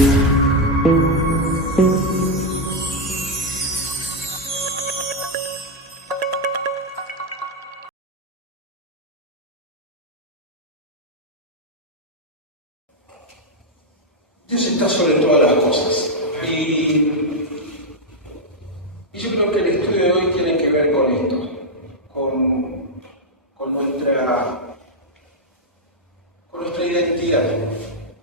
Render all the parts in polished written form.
Dios está sobre todas las cosas. Y yo creo que el estudio de hoy tiene que ver con esto, con nuestra identidad.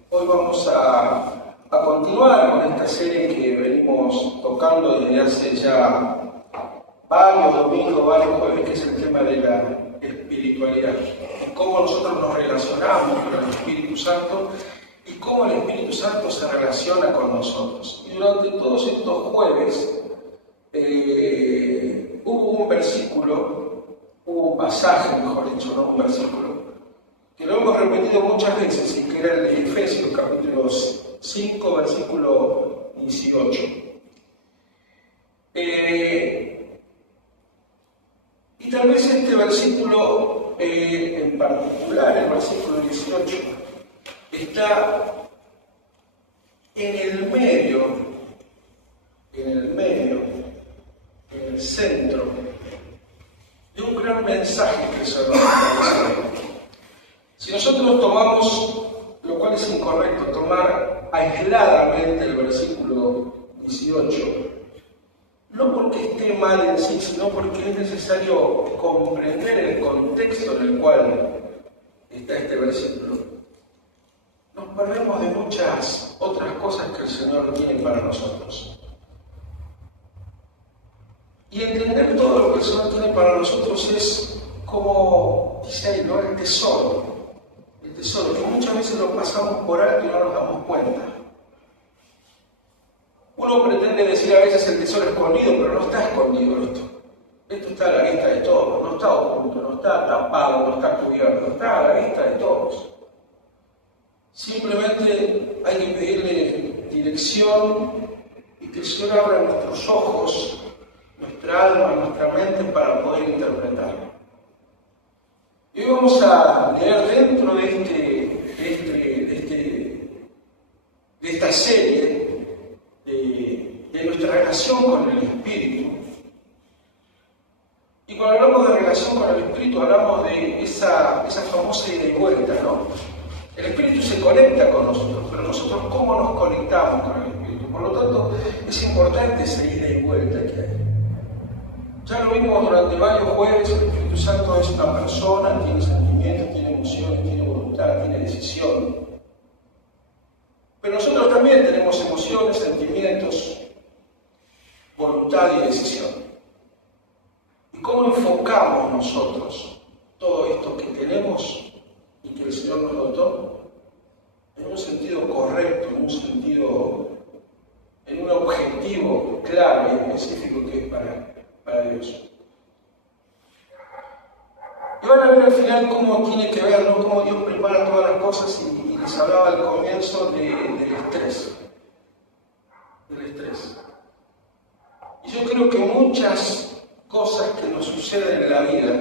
Hoy vamos a continuar con esta serie que venimos tocando desde hace ya varios domingos, varios jueves, que es el tema de la espiritualidad. Y cómo nosotros nos relacionamos con el Espíritu Santo y cómo el Espíritu Santo se relaciona con nosotros. Y durante todos estos jueves hubo un versículo, hubo un pasaje, mejor dicho, no un versículo, que lo hemos repetido muchas veces y que era el de Efesios, capítulo 5, versículo 18. Y tal vez este versículo en particular, el versículo 18, está en el centro de un gran mensaje que se nos está. Si nosotros tomamos, lo cual es incorrecto, tomar aisladamente el versículo 18, no porque esté mal en sí, sino porque es necesario comprender el contexto en el cual está este versículo, nos perdemos de muchas otras cosas que el Señor tiene para nosotros. Y entender todo lo que el Señor tiene para nosotros es como, dice ahí, ¿no? El tesoro, que muchas veces lo pasamos por alto y no nos damos cuenta. Uno pretende decir a veces el tesoro escondido, pero no está escondido esto. Esto está a la vista de todos, no está oculto, no está tapado, no está cubierto, está a la vista de todos. Simplemente hay que pedirle dirección y que el Señor abra nuestros ojos, nuestra alma, nuestra mente para poder interpretarlo. Y hoy vamos a leer dentro de esta serie de nuestra relación con el Espíritu. Y cuando hablamos de relación con el Espíritu, hablamos de esa famosa ida y vuelta, ¿no? El Espíritu se conecta con nosotros, pero nosotros ¿cómo nos conectamos con el Espíritu? Por lo tanto, es importante esa ida y vuelta que hay. Ya lo vimos durante varios jueves, el Espíritu Santo es una persona, tiene sentimientos, tiene emociones, tiene voluntad, tiene decisión. Pero nosotros también tenemos emociones, sentimientos, voluntad y decisión. ¿Y cómo enfocamos nosotros todo esto que tenemos y que el Señor nos dotó en un sentido correcto, en un objetivo claro y específico que es para Dios? Y van a ver al final cómo tiene que ver, ¿no? Cómo Dios prepara todas las cosas y les hablaba al comienzo del estrés. Y yo creo que muchas cosas que nos suceden en la vida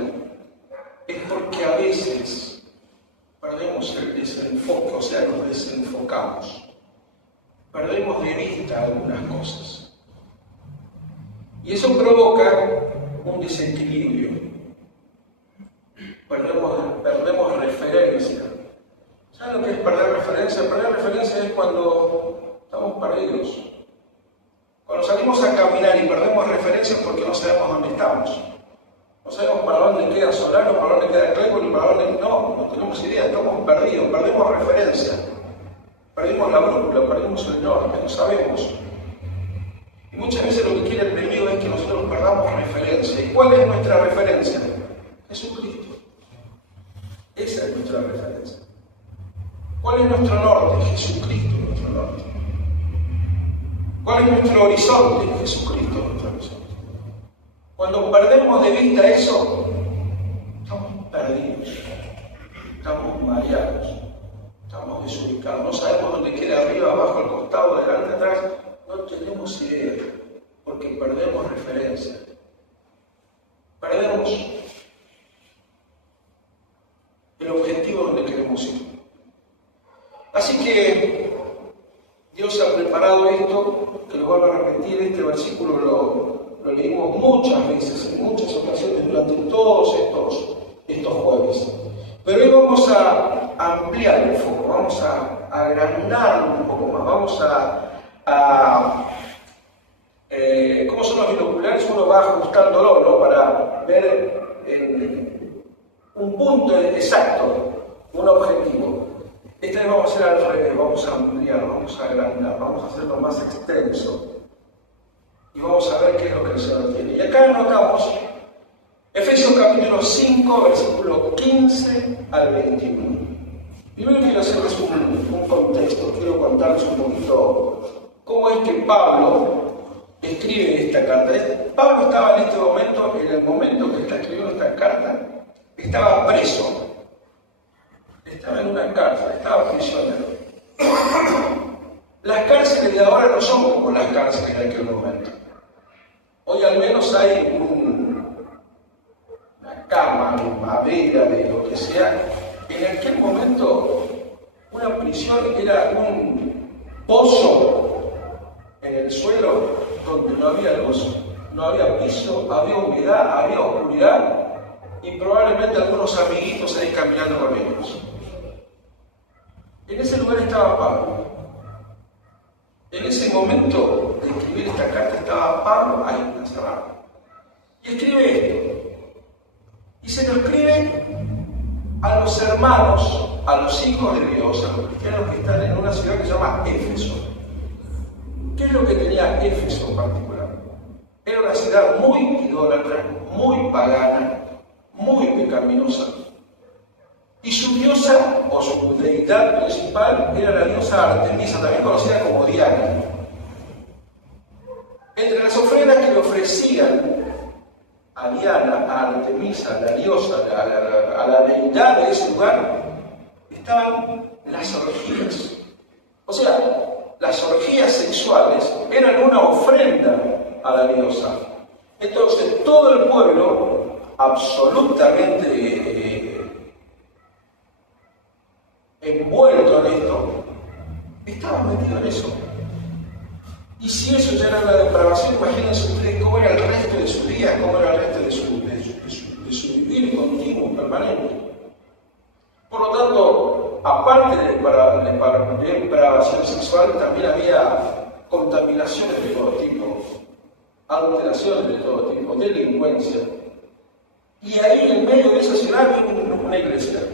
es porque a veces perdemos el desenfoque, o sea, nos desenfocamos. Perdemos de vista algunas cosas. Y eso provoca un desequilibrio. Perdemos referencia. ¿Saben lo que es perder referencia? Perder referencia es cuando estamos perdidos. Cuando salimos a caminar y perdemos referencia es porque no sabemos dónde estamos. No sabemos para dónde queda Solano, para dónde queda Claypool y para dónde... No tenemos idea, estamos perdidos, perdemos referencia. Perdimos la brújula, perdimos el norte, no sabemos. Y muchas veces lo que quiere el enemigo es que nosotros perdamos referencia. ¿Y cuál es nuestra referencia? Jesucristo. Esa es nuestra referencia. ¿Cuál es nuestro norte? Jesucristo es nuestro norte. ¿Cuál es nuestro horizonte? Jesucristo es nuestro horizonte. Cuando perdemos de vista eso, estamos perdidos, estamos mareados, estamos desubicados, no sabemos dónde queda arriba, abajo, al costado, delante, atrás, no tenemos idea, porque perdemos referencia. Perdemos el objetivo donde queremos ir. Así que Dios ha preparado esto, que lo vuelvo a repetir, este versículo lo leímos muchas veces, en muchas ocasiones durante todos estos jueves. Pero hoy vamos a ampliar el foco, vamos a agrandarlo un poco más, vamos ¿cómo son los binoculares? Uno va ajustándolo, ¿no? Para ver un punto exacto, un objetivo. Esta vez vamos a hacer al revés, vamos a ampliar, vamos a agrandar, vamos a hacerlo más extenso. Y vamos a ver qué es lo que el Señor tiene. Y acá anotamos Efesios capítulo 5, versículo 15 al 21. Primero quiero hacerles un contexto, quiero contarles un poquito cómo es que Pablo escribe esta carta. Pablo estaba en este momento, en el momento que está escribiendo esta carta, estaba preso. Estaba en una cárcel, estaba prisionero. Las cárceles de ahora no son como las cárceles de aquel momento. Hoy al menos hay una cama, una madera, de lo que sea. En aquel momento una prisión era un pozo en el suelo donde no había luz, no había piso, había humedad, había oscuridad y probablemente algunos amiguitos ahí caminando con ellos. En ese lugar estaba Pablo. En ese momento de escribir esta carta estaba Pablo ahí encerrado. Y escribe esto. Y se lo escribe a los hermanos, a los hijos de Dios, a los cristianos que están en una ciudad que se llama Éfeso. ¿Qué es lo que tenía Éfeso en particular? Era una ciudad muy idólatra, muy pagana, muy pecaminosa. Y su diosa, o su deidad principal, era la diosa Artemisa, también conocida como Diana. Entre las ofrendas que le ofrecían a Diana, a Artemisa, la diosa, a la deidad de ese lugar, estaban las orgías. O sea, las orgías sexuales eran una ofrenda a la diosa. Entonces, todo el pueblo, absolutamente envuelto en esto, estaba metido en eso. Y si eso ya era la depravación, imagínense ustedes cómo era el resto de su día, cómo era el resto de su vivir continuo, permanente. Por lo tanto, aparte de depravación sexual, también había contaminaciones de todo tipo, alteraciones de todo tipo, delincuencia. Y ahí en medio de esa ciudad había una iglesia.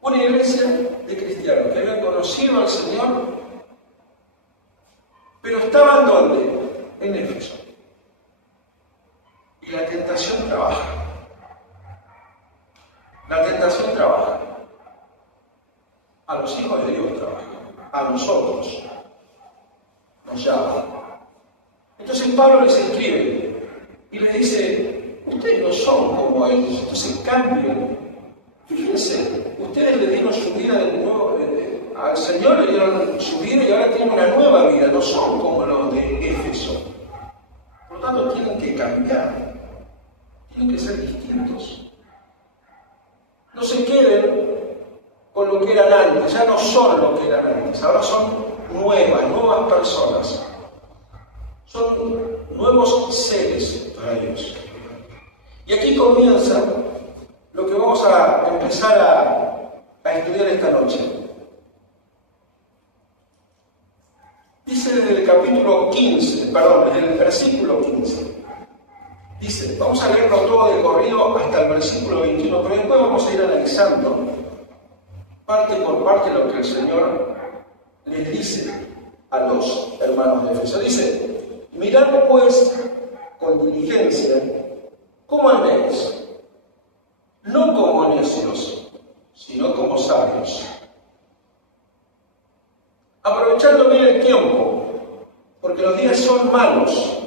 Una iglesia de cristianos que habían conocido al Señor, pero estaban ¿dónde? En Éfeso. Y la tentación trabaja. La tentación trabaja. A los hijos de Dios trabaja. A nosotros nos llama. Entonces Pablo les escribe y les dice: ustedes no son como ellos, entonces cambien. Fíjense, ustedes le dieron su vida de nuevo, al Señor le dieron su vida y ahora tienen una nueva vida, no son como los de Éfeso. Por lo tanto, tienen que cambiar, tienen que ser distintos. No se queden con lo que eran antes, ya no son lo que eran antes, ahora son nuevas personas. Son nuevos seres para Dios. Y aquí comienza lo que vamos a empezar a estudiar esta noche. Dice desde el capítulo 15, desde el versículo 15. Dice, vamos a leerlo todo de corrido hasta el versículo 21, pero después vamos a ir analizando parte por parte lo que el Señor les dice a los hermanos de Éfeso. Dice: mirad pues con diligencia cómo andéis, no como necios, sino como sabios, aprovechando bien el tiempo, porque los días son malos.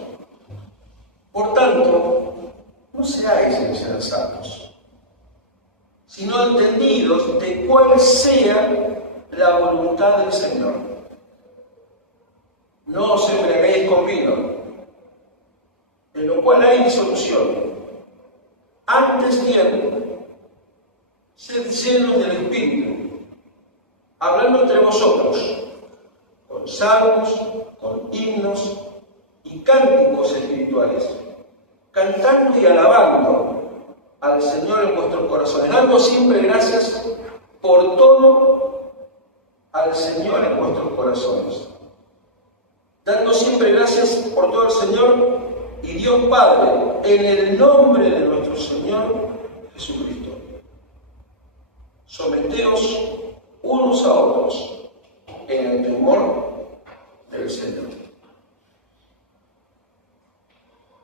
Por tanto, no seáis insensatos, sino entendidos de cuál sea la voluntad del Señor. No os embriaguéis con vino, en lo cual hay disolución. Antes bien, sed llenos del Espíritu, hablando entre vosotros con salmos, con himnos y cánticos espirituales, cantando y alabando al Señor en vuestros corazones, dando siempre gracias por todo al Señor en vuestros corazones, dando siempre gracias por todo al Señor y Dios Padre, en el nombre de nuestro Señor Jesucristo. Someteos unos a otros en el temor del Señor.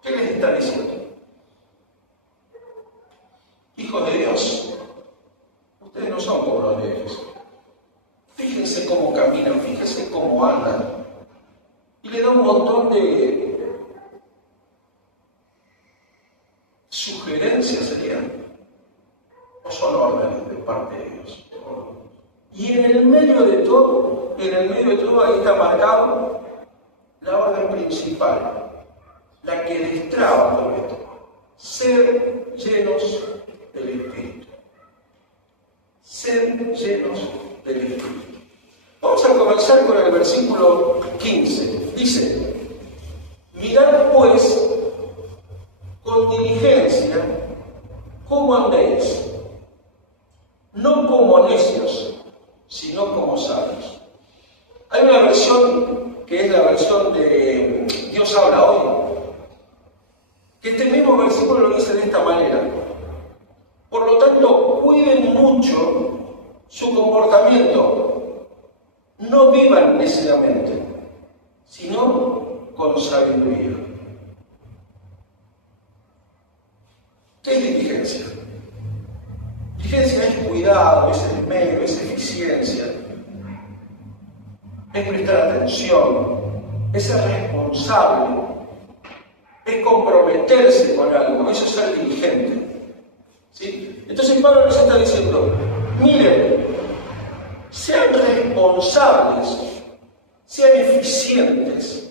¿Qué les está diciendo? Hijos de Dios, ustedes no son como los de ellos. Fíjense cómo caminan, fíjense cómo andan. Y le da un montón de sugerencias, serían. No son órdenes de parte de Dios. Y en el medio de todo, ahí está marcado la orden principal, la que destraba todo esto. Ser llenos del Espíritu. Ser llenos del Espíritu. Vamos a comenzar con el versículo 15. Dice: mirad pues con diligencia cómo andéis, no como necios, sino como sabios. Hay una versión que es la versión de Dios habla hoy, que este mismo versículo lo dice de esta manera: por lo tanto, cuiden mucho su comportamiento, no vivan neciamente, sino con sabiduría. ¿Qué es diligencia? Diligencia es cuidado, es esmero, es eficiencia, es prestar atención, es ser responsable, es comprometerse con algo, eso es ser diligente. ¿Sí? Entonces Pablo nos está diciendo: miren, sean responsables, sean eficientes,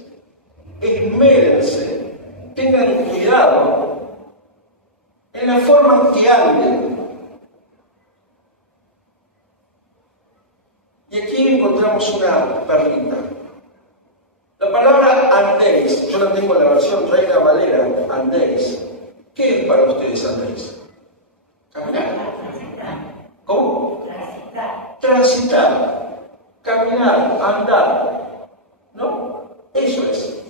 esmérense, tengan cuidado en la forma en que anden. Y aquí encontramos una perlita. La palabra andéis, yo la tengo en la versión Reina Valera, andéis. ¿Qué es para ustedes andéis? ¿Caminar? ¿Cómo? Transitar. Caminar, andar. ¿No? Eso es.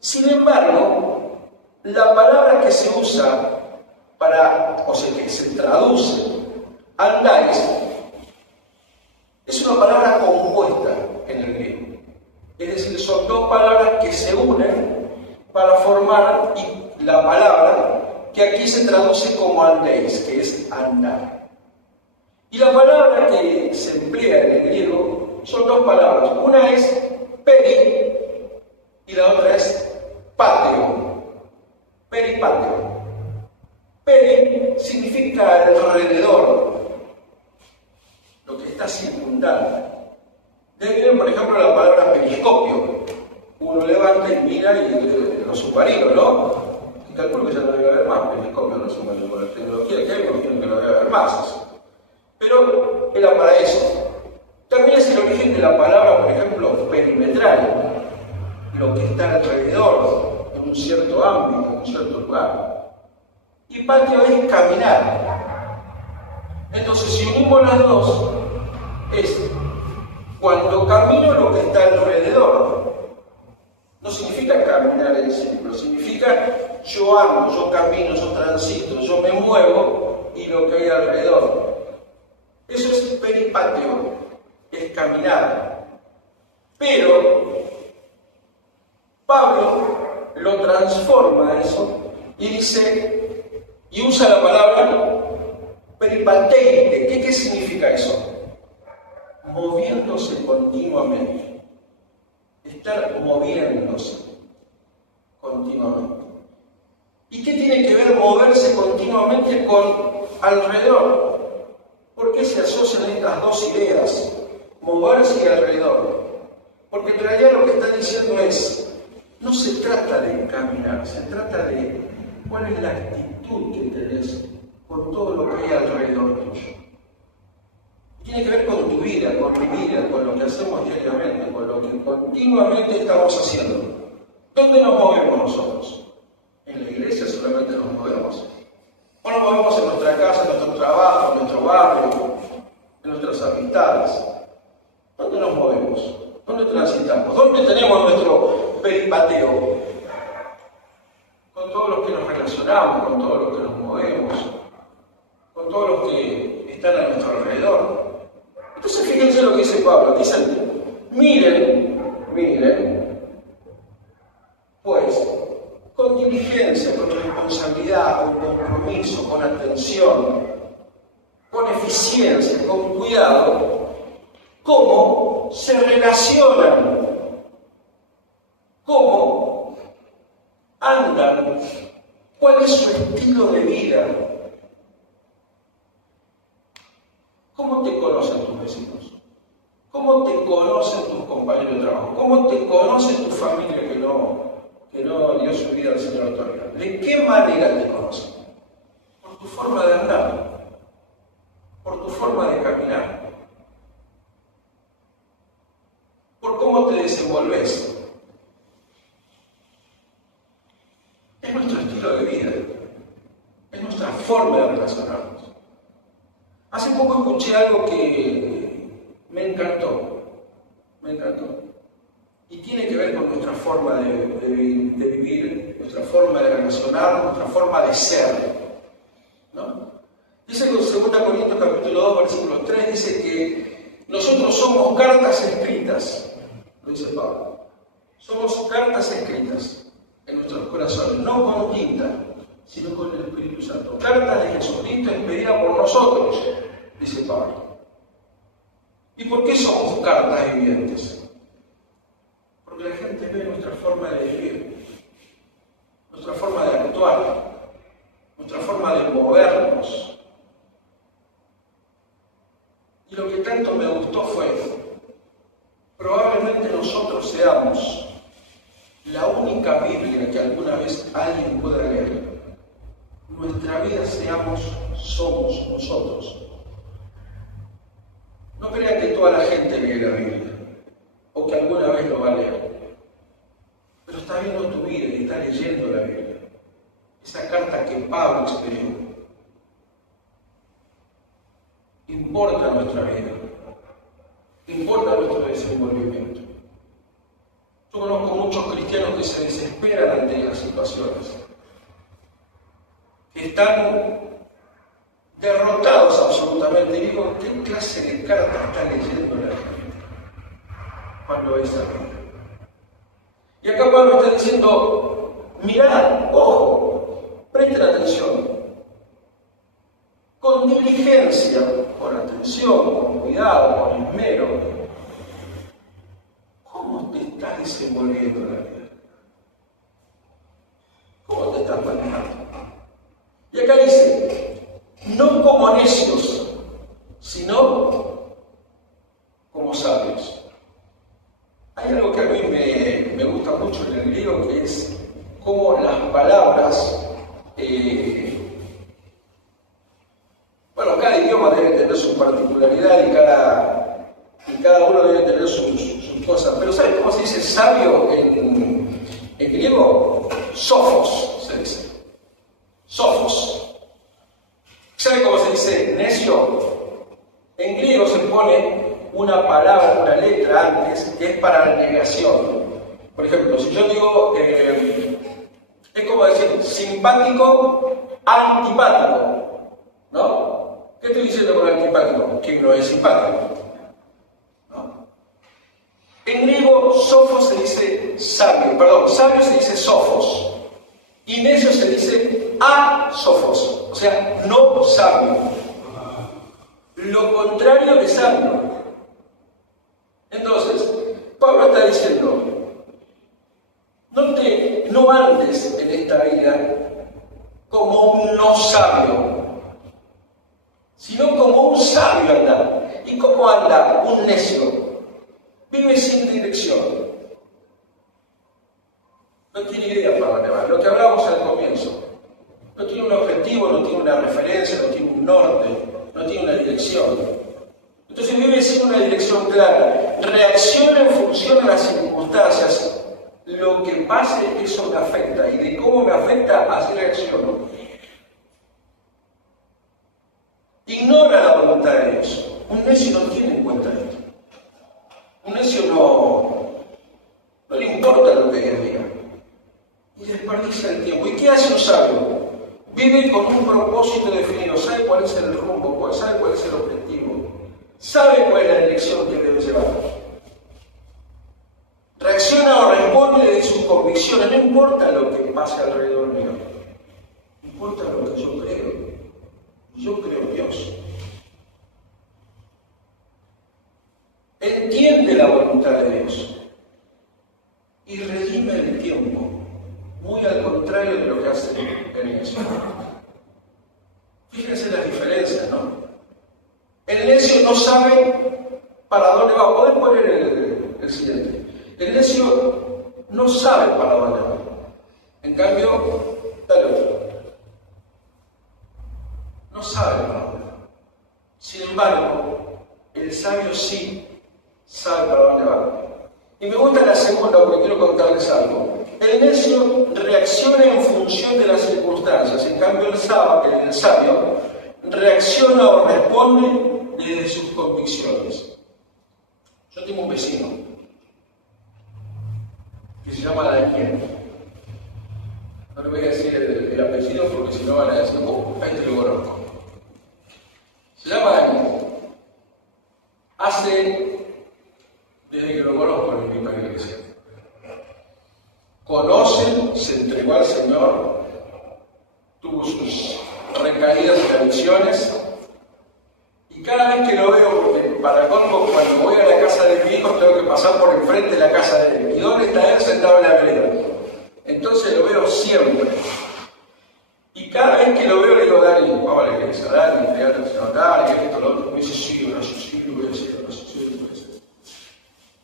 Sin embargo, la palabra que se usa que se traduce andáis, es una palabra compuesta en el griego. Es decir, son dos palabras que se unen para formar la palabra que aquí se traduce como andéis, que es andar. Y la palabra que se emplea en el griego son dos palabras. Una es peri y la otra es pateo. Peripateo. Peri significa alrededor, lo que está circundando. De ahí viene, por ejemplo, la palabra periscopio. Uno levanta y mira y los submarinos, ¿no? Y calculo que ya no debe haber más periscopios en los submarinos. Con la tecnología que hay, imagino que no debe haber más. Pero era para eso. También es el origen de la palabra, por ejemplo, perimetral, lo que está alrededor, en un cierto ámbito, en un cierto lugar. Y patio es caminar. Entonces, si unimos las dos, es cuando camino lo que está alrededor. No significa caminar en círculo, significa yo ando, yo camino, yo transito, yo me muevo y lo que hay alrededor. Eso es peripateo, es caminar. Pero Pablo lo transforma eso y dice, y usa la palabra peripateite. ¿Qué significa eso? Moviéndose continuamente. Estar moviéndose continuamente. ¿Y qué tiene que ver moverse continuamente con alrededor? ¿Por qué se asocian estas dos ideas? Moverse y alrededor. Porque en realidad lo que está diciendo es, no se trata de caminar, se trata de cuál es la actitud que tenés con todo lo que hay alrededor tuyo. Tiene que ver con tu vida, con mi vida, con lo que hacemos diariamente, con lo que continuamente estamos haciendo. ¿Dónde nos movemos nosotros? En la iglesia solamente nos movemos. O nos movemos en nuestra casa, en nuestro trabajo, en nuestro barrio, en nuestras amistades. ¿Dónde nos movemos? ¿Dónde transitamos? ¿Dónde tenemos nuestro peripateo? Con todos los que nos relacionamos, con todos los que nos movemos, con todos los que están a nuestro alrededor. Entonces fíjense lo que dice Pablo. Dicen, miren, pues, con diligencia, con responsabilidad, con compromiso, con atención, con eficiencia, con cuidado, cómo se relacionan, cómo andan, cuál es su estilo de vida. ¿Cómo te conocen tus vecinos? ¿Cómo te conocen tus compañeros de trabajo? ¿Cómo te conoce tu familia que no dio su vida al Señor todavía? ¿De qué manera te conocen? Por tu forma de andar, por tu forma de caminar, por cómo te desenvolves. Es nuestro estilo de vida, es nuestra forma de relacionarnos. Hace poco escuché algo que me encantó, y tiene que ver con nuestra forma de vivir, nuestra forma de relacionarnos, nuestra forma de ser, ¿no? Dice en 2 Corintios capítulo 2, versículo 3, dice que nosotros somos cartas escritas, lo dice Pablo, somos cartas escritas en nuestros corazones, no con tinta, sino con el Espíritu Santo. Cartas de Jesucristo expedida por nosotros, dice Pablo. ¿Y por qué somos cartas vivientes? Porque la gente ve nuestra forma de vivir, nuestra forma de actuar, nuestra forma de movernos. Y lo que tanto me gustó fue, probablemente nosotros seamos la única Biblia que alguna vez alguien pueda leer. Nuestra vida somos nosotros. No crean que toda la gente lee la Biblia, o que alguna vez lo va a leer. Pero está viendo tu vida y está leyendo la Biblia. Esa carta que Pablo escribió. Importa nuestra vida. Importa nuestro desenvolvimiento. Yo conozco muchos cristianos que se desesperan ante las situaciones. Que están derrotados absolutamente. Y digo, ¿qué clase de carta está leyendo la gente cuando ves a mí? Y acá Pablo está diciendo, mirad, ojo, presten atención, con diligencia, con atención, con cuidado, con esmero, ¿cómo te estás desenvolviendo en la vida? ¿Cómo te estás manejando? Y acá dice, no como necios, sino como sabios. Hay algo que a mí me gusta mucho en el griego, que es cómo las palabras, bueno, cada idioma debe tener su particularidad y cada uno debe tener sus cosas. Pero ¿saben cómo se dice sabio en griego? Sophos se dice. Sophos. ¿Sabe cómo se dice necio? En griego se pone una palabra, una letra antes, que es para negación. Por ejemplo, si yo digo, es como decir simpático, antipático, ¿no? ¿Qué estoy diciendo con antipático? Que no es simpático, ¿no? En griego, sophos se dice sabio, sabio se dice sophos, y necio se dice asophos, o sea, no sabio. Lo contrario de sabio. Entonces, Pablo está diciendo, no andes en esta vida como un no sabio, sino como un sabio anda. ¿Y cómo anda un necio? Vive sin dirección. No tiene idea para dónde va. Lo que hablamos al comienzo. No tiene un objetivo, no tiene una referencia, no tiene un norte, no tiene una dirección. Entonces vive sin una dirección clara. Reacciona en función a las circunstancias. Lo que pase, eso me afecta. Y de cómo me afecta, así reacciono. Ignora la voluntad de Dios. Un necio no tiene en cuenta esto. Un necio no le importa lo que Dios diga. Y desperdicia el tiempo. ¿Y qué hace un sabio? Vive con un propósito definido. Sabe cuál es el rumbo, sabe cuál es el objetivo. Sabe cuál es la dirección que debe llevar. Reacciona o responde de sus convicciones. No importa lo que pase alrededor mío. Importa lo que yo creo. Yo creo en Dios. Entiende la voluntad de Dios y redime el tiempo, muy al contrario de lo que hace el necio. Fíjense las diferencias, ¿no? El necio no sabe para dónde va. ¿Pueden poner el siguiente? El necio no sabe para dónde va. En cambio, dale otro. No sabe para dónde va. Sin embargo, el sabio sí sabe para dónde va. Y me gusta la segunda porque quiero contarles algo. El necio reacciona en función de las circunstancias. En cambio, el sabio reacciona o responde desde sus convicciones. Yo tengo un vecino que se llama Daniel. No le voy a decir el apellido porque si no van a decir, ahí te lo conozco. Se llama Daniel. Desde que lo conozco en mi misma iglesia. Conoce, se entregó al Señor, tuvo sus recaídas y adicciones, y cada vez que lo veo, porque para colmo, cuando voy a la casa de mi hijo, tengo que pasar por enfrente de la casa de él. ¿Y dónde está él? Sentado en la vereda. Entonces lo veo siempre. Y cada vez que lo veo, le digo, Dani, vamos a la iglesia, Dani, entregate al Señor, Dani, esto, lo otro. Me dice, sí, gracias, sí, lo voy a hacer, gracias, sí, lo voy a hacer.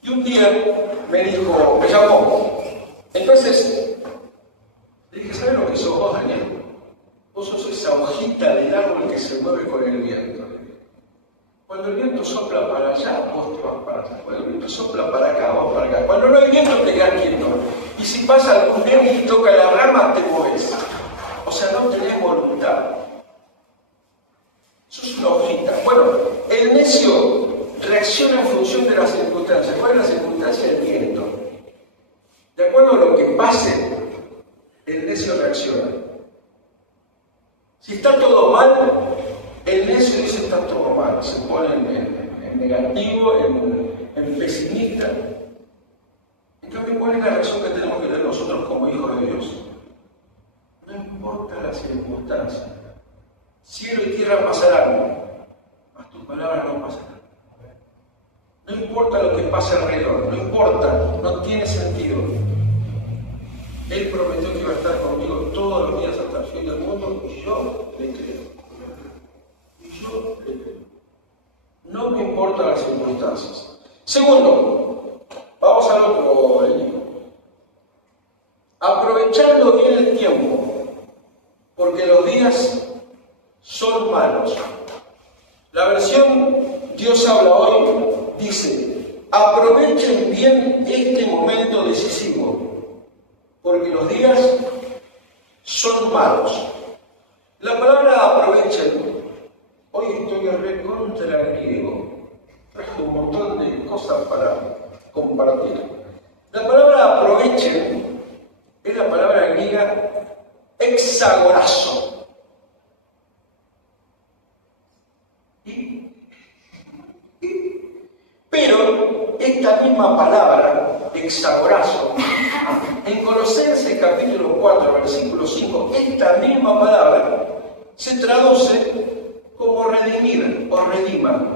Y un día me llamó. Entonces, le dije, ¿sabes lo que sos vos, Daniel? Vos sos esa hojita del árbol que se mueve con el viento. Cuando el viento sopla para allá, vos te vas para allá. Cuando el viento sopla para acá, vos para acá. Cuando no hay viento, te quedas quieto. Y si pasa algún viento y toca la rama, te mueves. O sea, no tenés voluntad. Sos una hojita. Bueno, el necio reacciona en función de las circunstancias. ¿Cuál es la circunstancia del viento? De acuerdo a lo que pase, el necio reacciona. Si está todo mal, el necio dice está todo mal. Se pone en negativo, en pesimista. En cambio, ¿cuál es la reacción que tenemos que tener nosotros como hijos de Dios? No importa las circunstancias. Cielo y tierra pasarán, mas tus palabras no pasarán. No importa lo que pase alrededor, no importa, no tiene sentido. Él prometió que iba a estar conmigo todos los días hasta el fin del mundo y yo le creo. Y yo le creo. No me importan las circunstancias. Segundo, vamos al otro libro. Aprovechando bien el tiempo, porque los días son malos. La versión Dios habla hoy dice, aprovechen bien este momento decisivo, porque los días son malos. La palabra aprovechen, hoy estoy recontra griego, traje un montón de cosas para compartir. La palabra aprovechen es la palabra griega hexagorazo. Pero esta misma palabra, hexagorazo, en Colosenses capítulo 4, versículo 5, esta misma palabra se traduce como redimir o redima.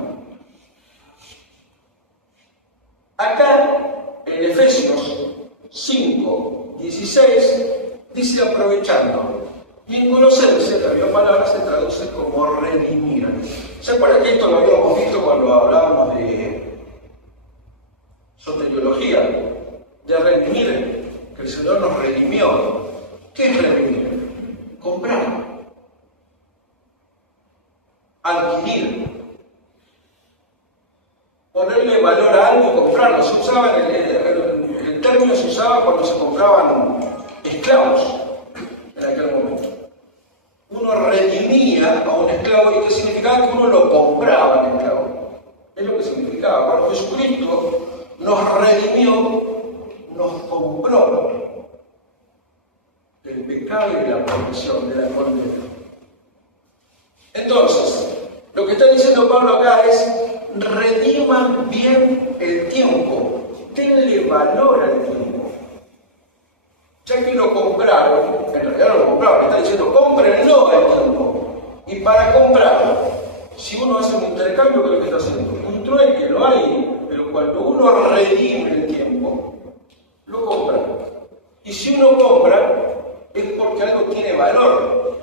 Acá, en Efesios 5, 16, dice aprovechando. Y en Colosenses la misma palabra se traduce como redimir. ¿Se acuerdan que esto lo habíamos visto cuando hablábamos de soteriología? De redimir, que el Señor nos redimió. ¿Qué es redimir? Comprar. Adquirir. término se usaba cuando se compraban esclavos en aquel momento. Uno redimía a un esclavo, y que significaba que uno lo compraba al esclavo. Es lo que significaba. Cuando Jesucristo nos redimió, nos compró del pecado y de la corrupción, de la condena. Entonces, lo que está diciendo Pablo acá es: rediman bien el tiempo, denle valor al tiempo. Ya que lo compraron, en realidad no lo compraron, está diciendo cómprenlo el tiempo. Y para comprarlo, si uno hace un intercambio, ¿qué es lo que está haciendo? Un trueque, lo hay, pero cuando uno redime el tiempo, lo compra. Y si uno compra, es porque algo tiene valor,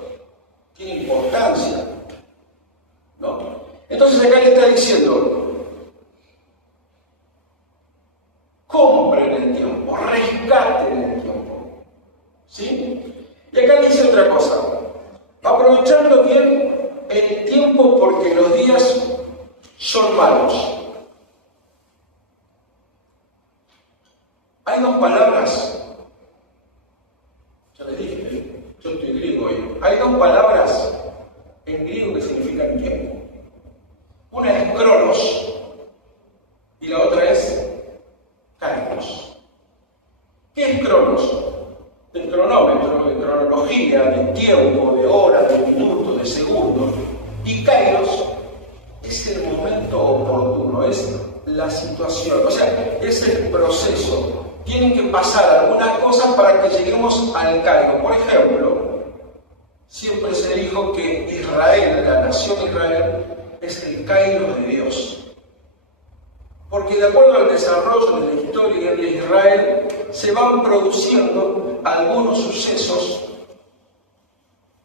tiene importancia, ¿no? Entonces acá le está diciendo: compren el tiempo, rescaten el tiempo. ¿Sí? Y acá dice otra cosa: aprovechando bien el tiempo porque los días son malos. Hay dos palabras, ya les dije, yo estoy griego hoy. Hay dos palabras en griego que significan tiempo. Una es cronos y la otra es kairos. ¿Qué es cronos? Del cronómetro, de cronología, de tiempo, de horas, de minutos, de segundos. Y kairos es el momento oportuno, es la situación, o sea, es el proceso. Tienen que pasar algunas cosas para que lleguemos al kairos. Por ejemplo, siempre se dijo que Israel, la nación Israel, es el kairos de Dios. Porque de acuerdo al desarrollo de la historia de Israel, se van produciendo algunos sucesos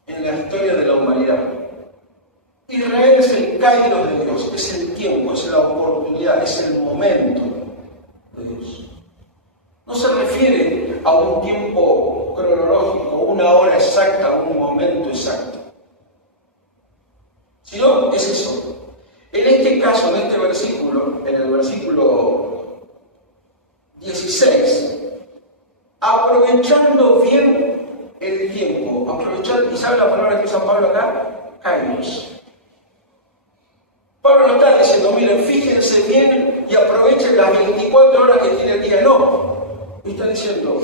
en la historia de la humanidad. Israel es el kairos de Dios, es el tiempo, es la oportunidad, es el momento de Dios. No se refiere a un tiempo cronológico, una hora exacta, un momento exacto. Sino es eso. En este caso, en este versículo, en el versículo 16, aprovechando bien el tiempo, aprovechando, ¿y sabe la palabra que usa Pablo acá? Kairos. Pablo no está diciendo: miren, fíjense bien y aprovechen las 24 horas que tiene el día. No. Está diciendo: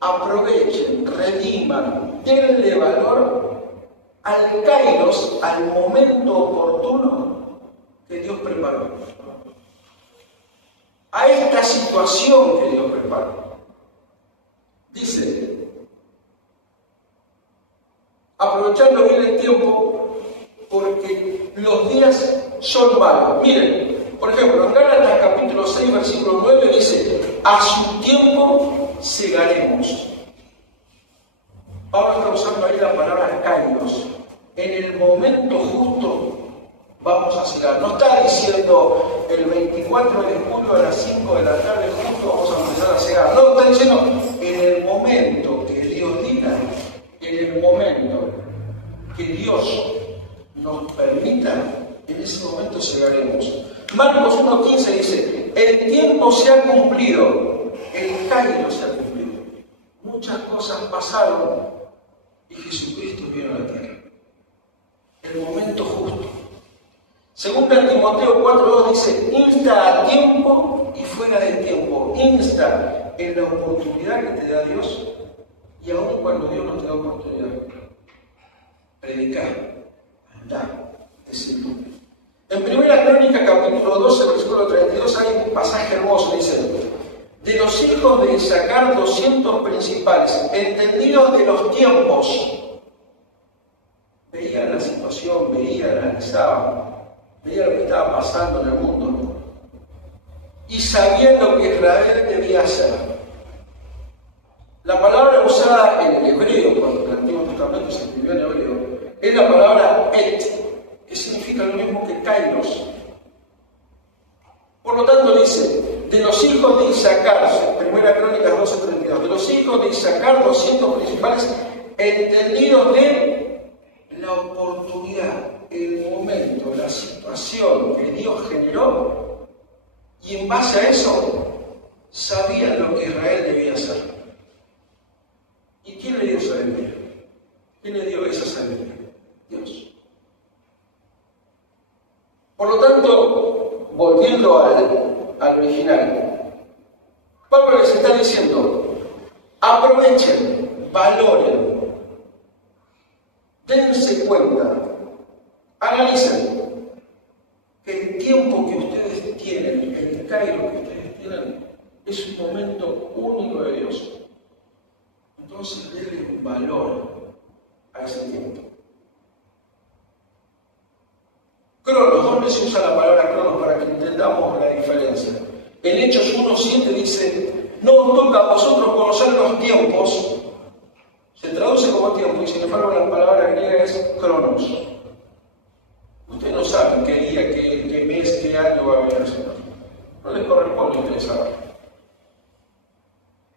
aprovechen, rediman, denle valor al kairos, al momento oportuno que Dios preparó. A esta situación que Dios preparó. Dice: aprovechando bien el tiempo porque los días son malos. Miren, por ejemplo, en Gálatas capítulo 6, versículo 9 dice: a su tiempo segaremos. Pablo está usando ahí la palabra kairos. En el momento justo vamos a segar. No está diciendo el 24 de julio a las 5 de la tarde justo vamos a empezar a segar. No, está diciendo en el momento que Dios diga, en el momento que Dios nos permita, en ese momento segaremos. Marcos 1:15 dice: el tiempo se ha cumplido, el kairos se ha cumplido. Muchas cosas pasaron y Jesucristo vino a la tierra. El momento justo. Segunda Timoteo 4:2 dice: insta a tiempo y fuera de tiempo. Insta en la oportunidad que te da Dios y aun cuando Dios no te da oportunidad. Predicar, andar, decir tú. En Primera Crónica capítulo 12, versículo 32 hay un pasaje hermoso, dice: de los hijos de Isaacar 200 principales, entendidos de los tiempos. Veían la situación, veían, analizaban, veían lo que estaba pasando en el mundo y sabían lo que Israel debía hacer. La palabra usada en el hebreo, cuando el Antiguo Testamento se escribió en hebreo, es la palabra et, que significa lo mismo que kairos. Por lo tanto dice: de los hijos de Isaacar, Primera Crónicas 12:32, de los hijos de Isaacar 200 principales, entendidos de la oportunidad, el momento, la situación que Dios generó, y en base a eso sabían lo que Israel debía hacer. ¿Y quién le dio sabiduría? ¿Quién le dio esa sabiduría? Dios. Por lo tanto, volviendo al original, Pablo les está diciendo, aprovechen, valoren, dense cuenta, analicen que el tiempo que ustedes tienen, el Cairo que ustedes tienen, es un momento único de Dios. Entonces denle un valor a ese tiempo. Cronos, ¿dónde se usa la palabra cronos para que entendamos la diferencia? En Hechos 1:7 dice, no os toca a vosotros conocer los tiempos, se traduce como tiempo, y sin embargo la palabra griega es cronos. Ustedes no saben qué día, qué mes, qué año va a venir el Señor. No les corresponde a ustedes saber.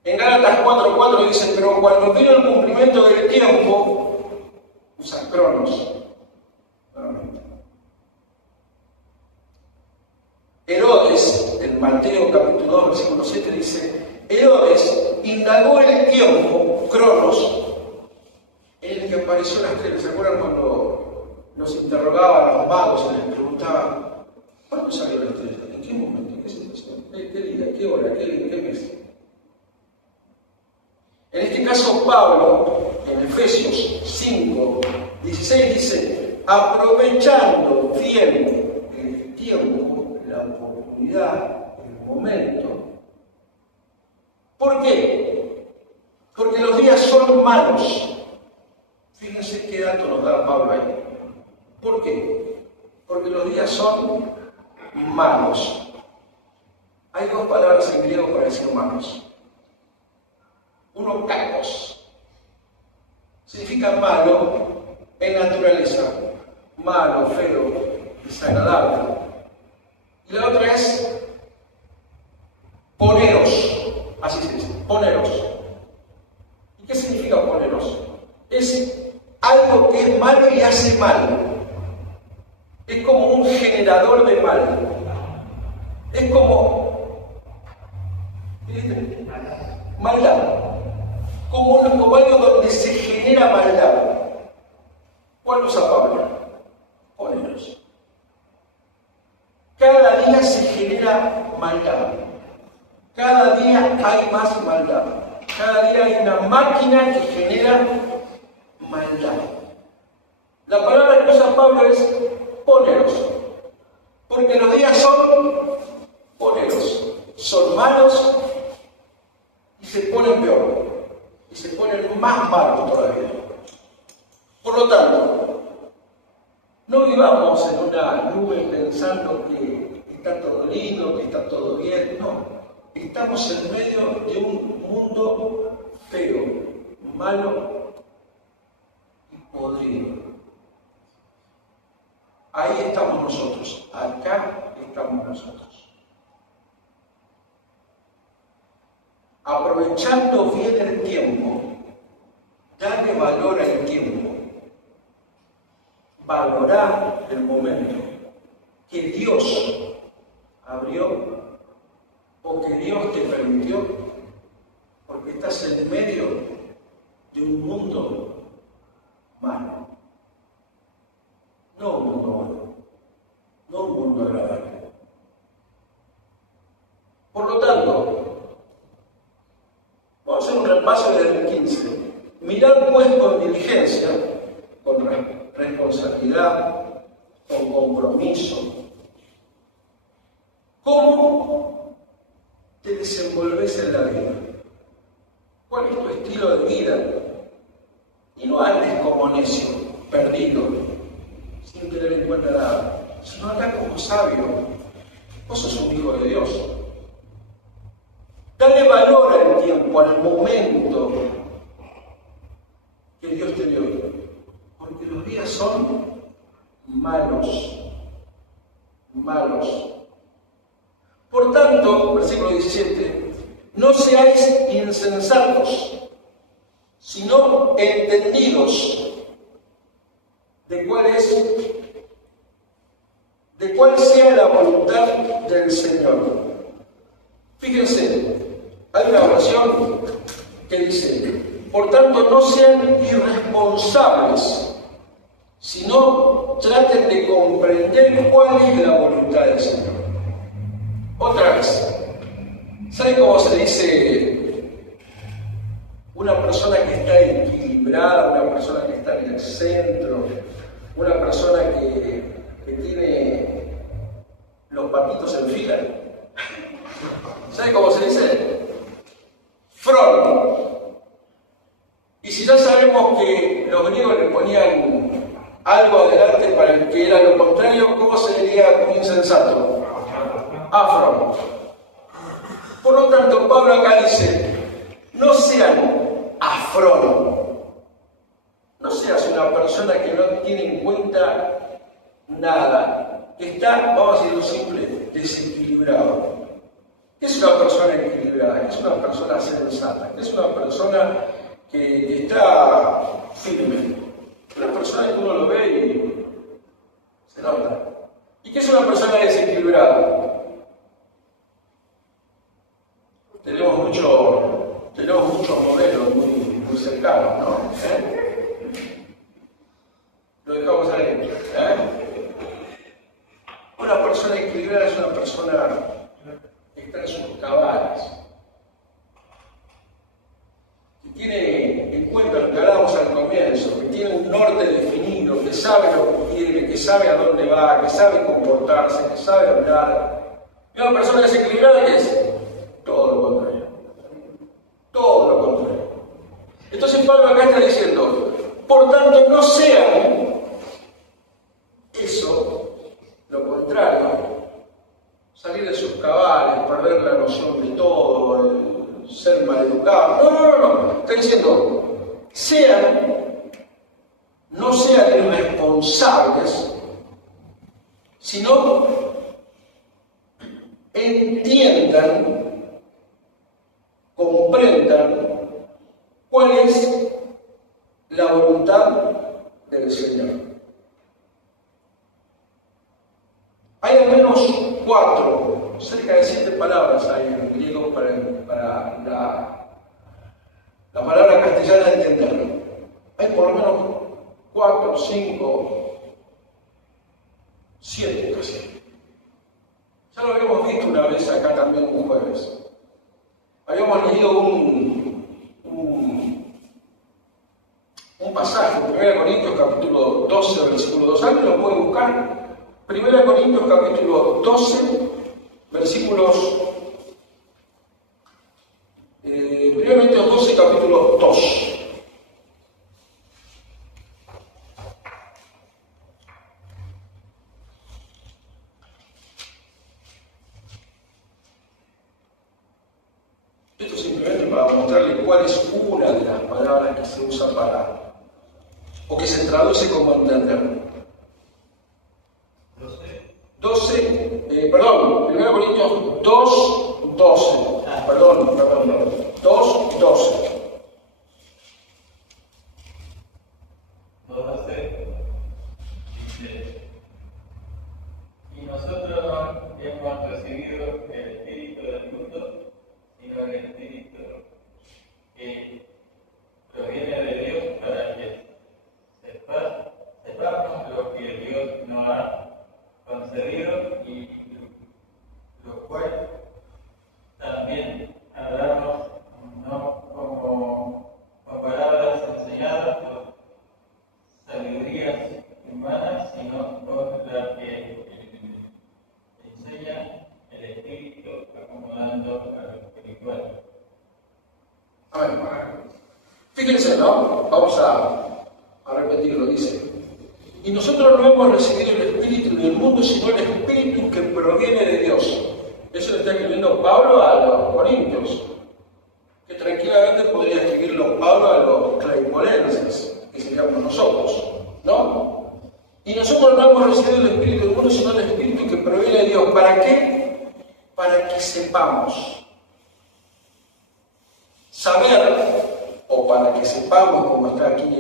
En Gálatas 4:4 dice, pero cuando vino el cumplimiento del tiempo, usa cronos. Herodes, en Mateo capítulo 2, versículo 7 dice, Herodes indagó el tiempo, cronos, en el que apareció la estrella. ¿Se acuerdan cuando los interrogaban a los magos y les preguntaban, ¿cuándo salió la estrella? ¿En qué momento? ¿Qué situación? ¿Qué día? ¿Qué hora? ¿Qué mes? En este caso, Pablo, en Efesios 5:16 dice, aprovechando bien el tiempo, la oportunidad, el momento. ¿Por qué? Porque los días son malos. Fíjense qué dato nos da Pablo ahí. ¿Por qué? Porque los días son malos. Hay dos palabras en griego para decir malos. Uno, kakos, significa malo en naturaleza, malo, feo, desagradable. Y la otra es poneros, así se dice, poneros. ¿Y qué significa poneros? Es algo que es malo y hace mal. Es como un generador de mal. Es como maldad. Como algo donde se genera maldad. ¿Cuál usa Pablo? Poneros. Cada día se genera maldad. Cada día hay más maldad. Cada día hay una máquina que genera maldad. La palabra que usa Pablo es poneros. Porque los días son poneros. Son malos y se ponen peor. Y se ponen más malos todavía. Por lo tanto, no vivamos en una nube pensando que está todo lindo, que está todo bien. No, estamos en medio de un mundo feo, malo y podrido. Ahí estamos nosotros, acá estamos nosotros. Aprovechando bien el tiempo, darle valor al tiempo, valorar el momento que Dios abrió o que Dios te permitió, porque estás en medio de un mundo malo. No un mundo bueno, no un mundo agradable. Por lo tanto, vamos a hacer un repaso del 15. Mirad pues con diligencia, con responsabilidad, con compromiso, cómo te desenvolves en la vida. ¿Cuál es tu estilo de vida? Y no andes como necio, perdido, sin tener en cuenta nada, sino anda como sabio. Vos sos un hijo de Dios. Dale valor al tiempo, al momento que Dios te dio. Porque los días son malos. Malos. Por tanto, versículo 17, no seáis insensatos, sino entendidos de cuál sea la voluntad del Señor. Fíjense, versión que dice: por tanto, no sean irresponsables, sino traten de comprender cuál es la voluntad del Señor. Otra vez, ¿saben cómo se dice una persona que está equilibrada, una persona que está en el centro, una persona que tiene los patitos en fila? ¿Saben cómo se dice? Front. Y si ya sabemos que los griegos le ponían algo adelante para el que era lo contrario, ¿cómo se diría un insensato? Afro. Por lo tanto, Pablo acá dice: no sean afrón. No seas una persona que no tiene en cuenta nada, que está, vamos a decirlo simple, desequilibrado. ¿Qué es una persona equilibrada? ¿Qué es una persona sensata? ¿Qué es una persona que está firme? Una persona que uno lo ve y se nota. ¿Y qué es una persona desequilibrada? Tenemos muchos modelos muy cercanos, ¿no? Lo dejamos ahí. Una persona equilibrada es una persona que está en sus cabales, que tiene en cuenta lo que hablábamos al comienzo, que tiene un norte definido, que sabe lo que quiere, que sabe a dónde va, que sabe comportarse, que sabe hablar. Y una persona desequilibrada, ¿qué es? Todo lo contrario. Todo lo contrario. Entonces Pablo acá está diciendo: por tanto, no sean eso, lo contrario, salir de sus cabales, perder la noción de todo, ser maleducados. No. Está diciendo: no sean irresponsables, sino entiendan, comprendan cuál es la voluntad del Señor. Hay al menos 4, cerca de 7 palabras hay en griego para la palabra castellana entender. Hay por lo menos 4, 5, 7 casi. Ya lo habíamos visto una vez acá también un jueves. Habíamos leído un pasaje, 1 Corintios capítulo 12, versículo 2. ¿Alguien lo puede buscar? 1 Corintios capítulo 12, versículos... 1 Corintios 12, capítulo 2. Esto simplemente para mostrarle cuál es una de las palabras que se usa o que se traduce como entender. 1 Corintios 2, 12. Perdón. 2, 12. 12 dice: y nosotros no hemos recibido el espíritu del mundo, sino el espíritu que proviene de Dios, para que sepamos lo que Dios nos ha concedido, y lo cual también hablamos no como palabras enseñadas por sabidurías humanas, sino con la que enseña el Espíritu, acomodando a lo espiritual. Amén. Fíjense, ¿no? Vamos a repetirlo. Dice: y nosotros no hemos recibido el espíritu del mundo, sino el espíritu que proviene de Dios. Eso le está escribiendo Pablo a los corintios, que tranquilamente podría escribirlo Pablo a los claipolenses, que seríamos nosotros, ¿no? Y nosotros no hemos recibido el espíritu del mundo, sino el espíritu que proviene de Dios. ¿Para qué? Para que sepamos. Saber, o para que sepamos, como está aquí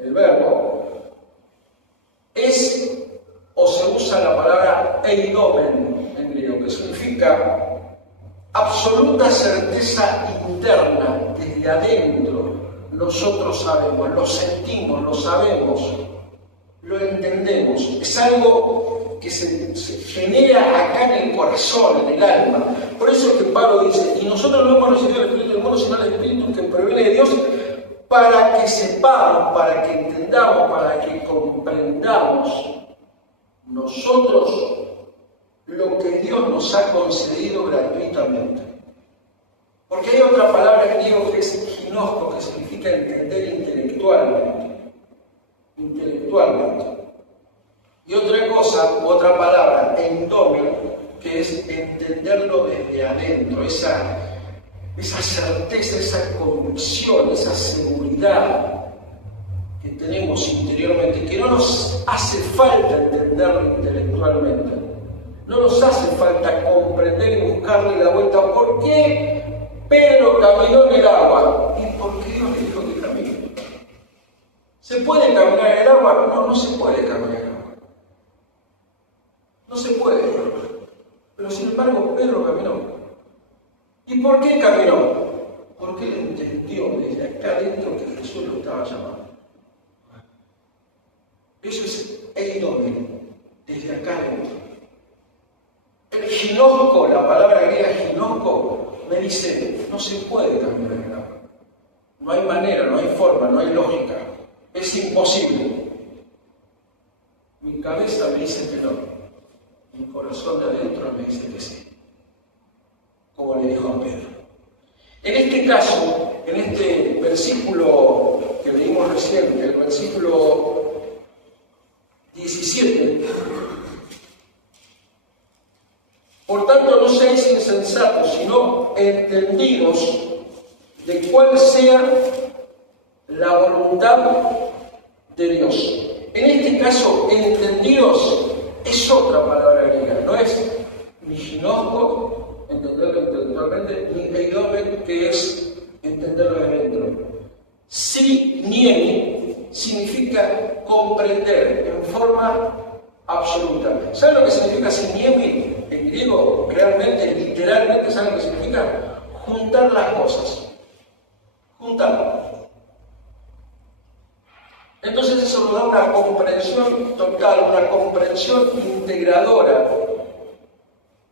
el verbo, es, o se usa la palabra eidomen en griego, que significa absoluta certeza interna, desde adentro. Nosotros sabemos, lo sentimos, lo sabemos, lo entendemos. Es algo que se genera acá en el corazón, en el alma. Por eso es que Pablo dice, y nosotros no hemos recibido el Espíritu del mundo, sino el Espíritu que proviene de Dios, para que sepamos, para que entendamos, para que comprendamos nosotros lo que Dios nos ha concedido gratuitamente. Porque hay otra palabra en griego que es ginosco, que significa entender intelectualmente. Intelectualmente. Y otra cosa, otra palabra, endomio, que es entenderlo desde adentro, esa certeza, esa convicción, esa seguridad que tenemos interiormente, que no nos hace falta entenderlo intelectualmente, no nos hace falta comprender y buscarle la vuelta. ¿Por qué Pedro caminó en el agua? ¿Y por qué Dios le dijo que camine? ¿Se puede caminar en el agua? No, no se puede caminar en el agua. No se puede. Pero sin embargo, Pedro caminó. ¿Y por qué caminó? Porque él entendió desde acá adentro que Jesús lo estaba llamando. Eso es eidomio, desde acá adentro. El ginosco, la palabra griega ginosco, me dice, no se puede caminar en el agua. No hay manera, no hay forma, no hay lógica. Es imposible. Mi cabeza me dice que no. Mi corazón de adentro me dice que sí. Como le dijo a Pedro. En este caso, en este versículo que leímos recién, el versículo 17, por tanto no seáis insensatos, sino entendidos de cuál sea la voluntad de Dios. En este caso, entendidos es otra palabra griega, no es ni ginosco, entenderlo intelectualmente, ni eidomen, que es entenderlo de dentro. Siniemi significa comprender en forma absoluta. ¿Saben lo que significa siniemi? En griego, realmente, literalmente, ¿saben lo que significa? Juntar las cosas. Juntar. Entonces eso nos da una comprensión total, una comprensión integradora.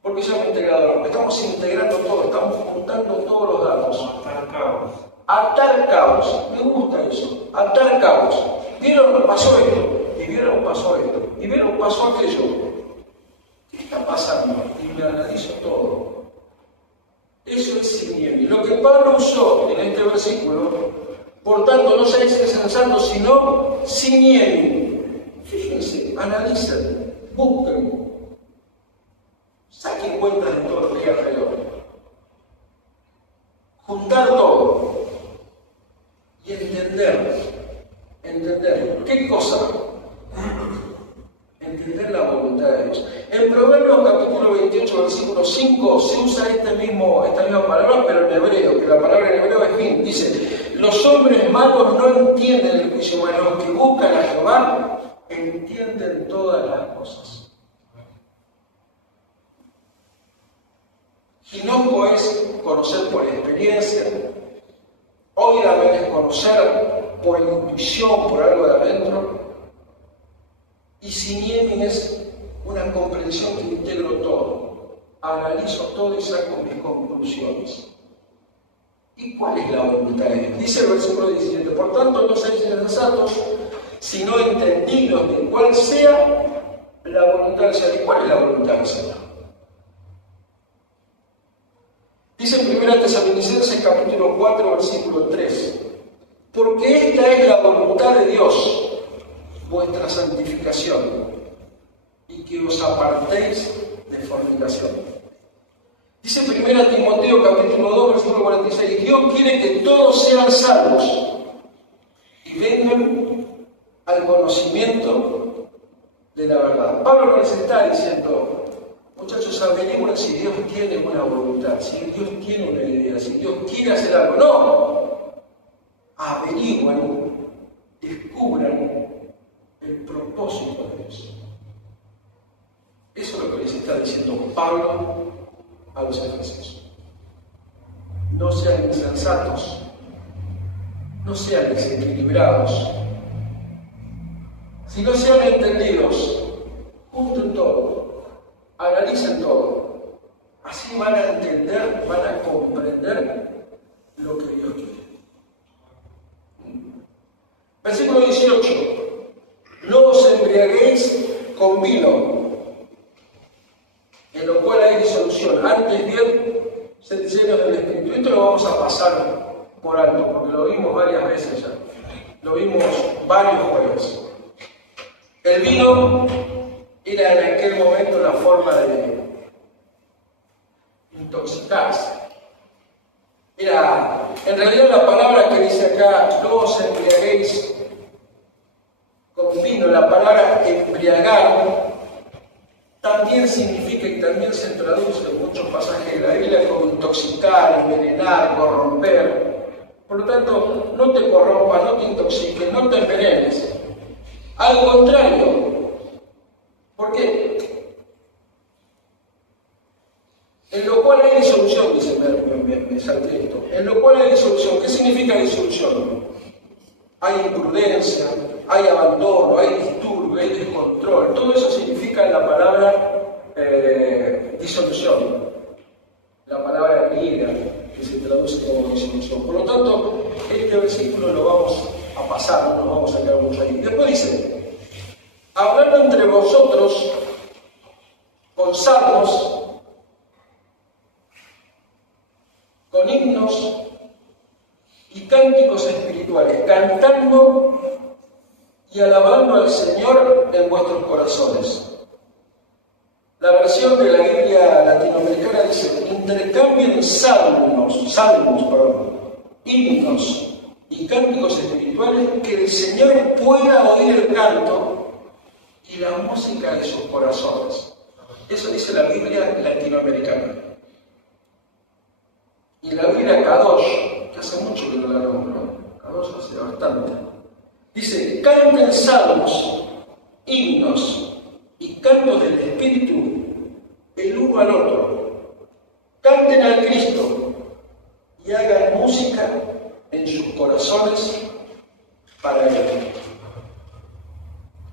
¿Por qué se llama integradora? Porque estamos integrando todo, estamos juntando todos los datos. Atar cabos. Atar cabos. Me gusta eso. Atar cabos. ¿Vieron? Pasó esto. Y vieron, pasó esto. Y vieron, pasó aquello. ¿Qué está pasando? Y me analizo todo. Eso es siniemi. Lo que Pablo usó en este versículo, por tanto, no seáis insensatos, sino siniemi. Fíjense, analicen, busquen, saquen cuenta de todo lo que hay alrededor. Juntar todo y entender. ¿Qué cosa? Entender la voluntad de Dios. En Proverbios capítulo 28, versículo 5, se usa esta misma palabra, pero en hebreo, que la palabra en hebreo es fin. Dice, los hombres malos no entienden el juicio, mas los que buscan a Jehová entienden todas las cosas. Ginosco es conocer por experiencia, oídame es conocer por intuición, por algo de adentro, y siniemi es una comprensión que integro todo, analizo todo y saco mis conclusiones. ¿Y cuál es la voluntad de Dios? Dice el versículo 17, por tanto no seáis insensatos, sino entendidos de cuál sea la voluntad del Señor. ¿Y cuál es la voluntad del Señor? Dice en 1 Tesalonicenses capítulo 4, versículo 3, porque esta es la voluntad de Dios, vuestra santificación, y que os apartéis de fornicación. Dice 1 Timoteo capítulo 2, versículo 46, Dios quiere que todos sean salvos y vengan al conocimiento de la verdad. Pablo no les está diciendo, muchachos, averigüen si Dios tiene una voluntad, si Dios tiene una idea, si Dios quiere hacer algo. No, averigüen, descubran el propósito de Dios. Eso es lo que les está diciendo Pablo a los efesios. no sean insensatos, no sean desequilibrados, sino sean entendidos. Junten todo, analicen todo. Así van a entender, van a comprender lo que Dios quiere. Versículo 18. No os embriaguéis con vino, en lo cual hay disolución. Antes bien, sed llenos del Espíritu. Esto lo vamos a pasar por alto, porque lo vimos varias veces ya. Lo vimos varios jueves. El vino era en aquel momento la forma de intoxicarse. Era, en realidad la palabra que dice acá, no os embriaguéis con vino, la palabra embriagar también significa y también se traduce en muchos pasajes de la Biblia como intoxicar, envenenar, corromper. Por lo tanto, no te corrompas, no te intoxiques, no te envenenes. Al contrario, ¿por qué? En lo cual hay disolución, dice, me salté esto. En lo cual hay disolución. ¿Qué significa disolución? Hay imprudencia, hay abandono, hay disturbio, hay descontrol. Todo eso significa la palabra disolución. La palabra ira, que se traduce como disolución. Por lo tanto, este versículo lo vamos a pasar, no nos vamos a quedar mucho ahí. Después dice, hablando entre vosotros con salmos, con himnos y cánticos espirituales, cantando y alabando al Señor en vuestros corazones. La versión de la Biblia latinoamericana dice, intercambien himnos y cánticos espirituales, que el Señor pueda oír el canto y la música de sus corazones. Eso dice la Biblia latinoamericana. Y la Biblia Kadosh, que hace mucho que no la nombro, Kadosh hace bastante, dice, canten salmos, himnos y cantos del Espíritu el uno al otro. Canten al Cristo y hagan música en sus corazones para Él.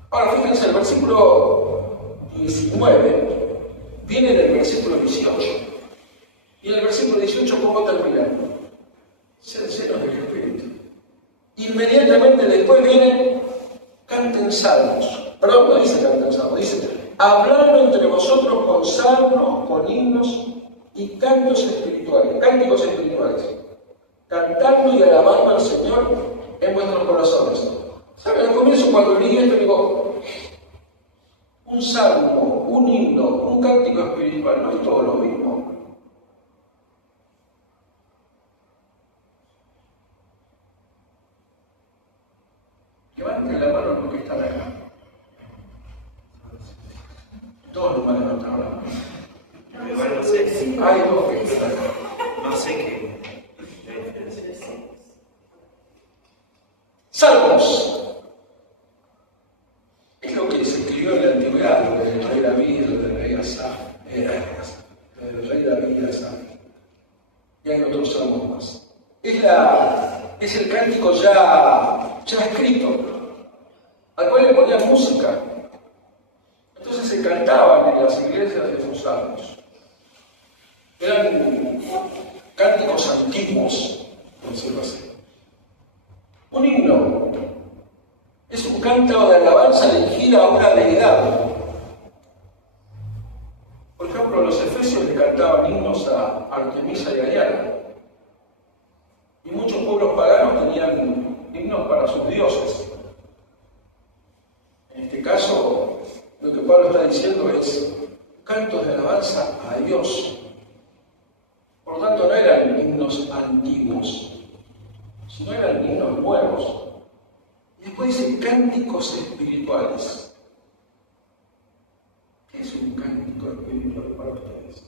Ahora fíjense, el versículo 19 viene del versículo 18. Y en el versículo 18, ¿cómo termina? Sean llenos del Espíritu. Inmediatamente después viene, canten salmos. Perdón, no dice canten salmos, dice, hablando entre vosotros con salmos, con himnos y cánticos espirituales. Cantando y alabando al Señor en vuestros corazones. ¿Saben? Al comienzo, cuando leí esto, digo, un salmo, un himno, un cántico espiritual, no es todo lo mismo. Levanten la mano porque están acá. Todos los manos están hablando. No sé. Hay dos que están. No sé qué. Salmos. Es lo que se escribió en la antigüedad, lo del rey David, lo del rey Asaf, lo del rey David, Asaf. Y hay otros salmos más. Es el cántico ya escrito, al cual le ponían música. Entonces se cantaban en las iglesias de esos salmos. Eran cánticos antiguos, por decirlo así. Un himno es un canto de alabanza dirigido a una deidad. Por ejemplo, los efesios le cantaban himnos a Artemisa y a Diana. Y muchos pueblos paganos tenían himnos para sus dioses. En este caso, lo que Pablo está diciendo es cantos de alabanza a Dios. Por lo tanto, no eran himnos antiguos, sino eran himnos nuevos. Y después dice cánticos espirituales. ¿Qué es un cántico espiritual para ustedes?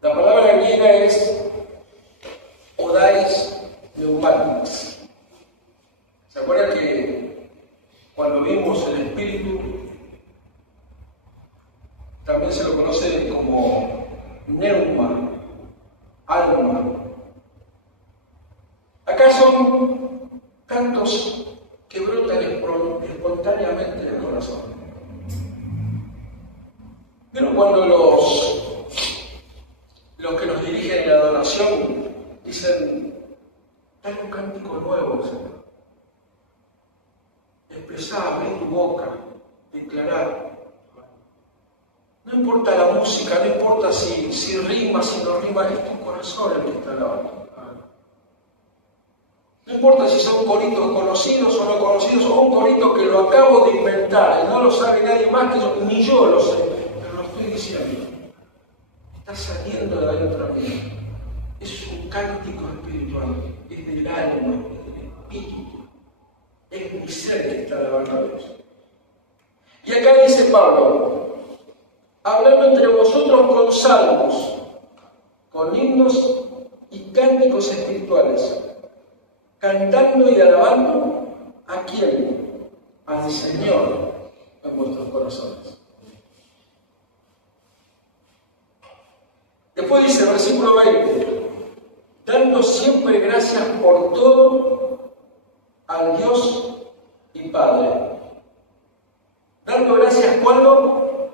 La palabra griega es odais pneumatics. ¿Se acuerdan que cuando vimos el Espíritu, también se lo conoce como pneuma? son cantos que brotan espontáneamente del corazón. Pero cuando los que nos dirigen en la adoración dicen, dale un cántico nuevo, Señor. Expresar, abrir tu boca, declarar. No importa la música, no importa si rima, si no rima, es tu corazón el que está alabando. No importa si son coritos conocidos o no conocidos, o un corito que lo acabo de inventar y no lo sabe nadie más que yo, ni yo lo sé, pero lo estoy diciendo. Está saliendo de adentro de mí. Es un cántico espiritual, es del alma, es del espíritu, es mi ser que está alabando a Dios. Y acá dice Pablo, hablando entre vosotros con salmos, con himnos y cánticos espirituales, cantando y alabando ¿a quién? Al Señor en vuestros corazones. Después dice, versículo 20, dando siempre gracias por todo al Dios y Padre. Dando gracias ¿cuándo?